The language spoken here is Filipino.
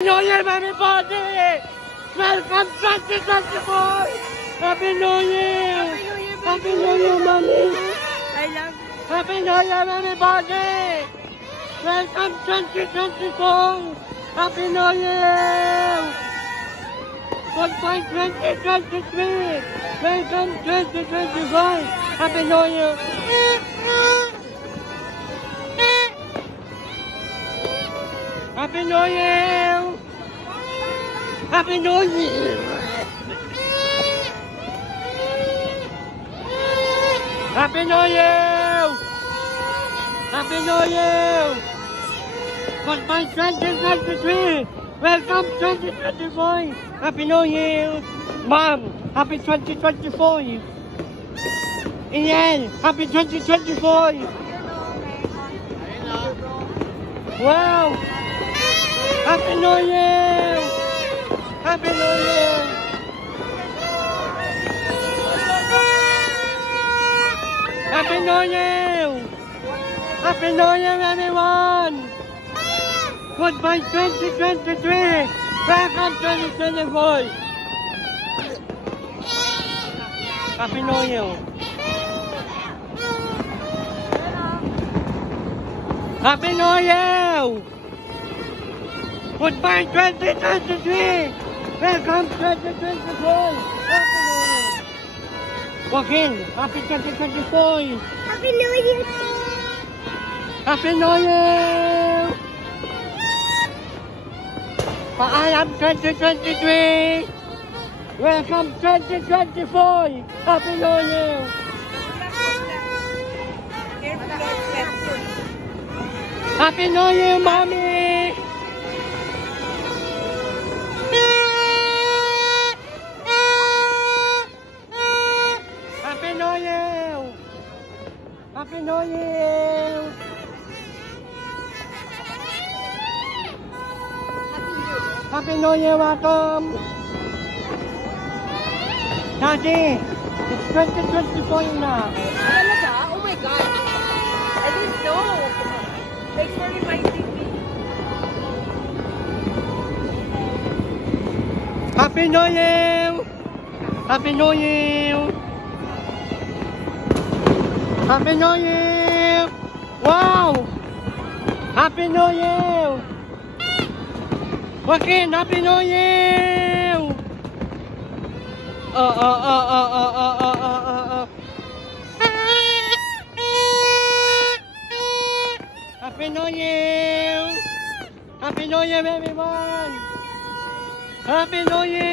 New Year, everybody! Welcome 2024! Happy New Year! Happy New Year, Mommy! I love you. Happy New Year, everybody! Welcome 2024! Happy New Year! Goodbye 2023! Welcome 2025! Happy New Year! Happy New Year! Happy New Year! Happy New Year! Happy New Year! Goodbye 2023! Welcome 2024! Happy New Year! Mom, happy 2024! Ian, happy 2024! Wow! Happy New Year! Happy New Year! Happy New Year! Happy New Year, everyone! Goodbye 2023! Welcome 2024! Happy New Year! Happy New Year! Goodbye 2023! Welcome 2024! Happy New Year! Joaquin, happy 2024! Happy New Year. Happy New Year! Paalam 2023! Welcome 2024! Happy New Year! Happy New Year, Mommy! Happy New Year! Happy New Year! Happy New Year, welcome! Daddy, it's 2024 na. Talaga? Oh my God. I didn't know. Thanks for reminding me. Happy New Year! Happy New Year! Happy New Year! Wow! Happy New Year! Joaquin, Happy New Year! Happy New Year! Happy New Year, everyone! Happy New Year!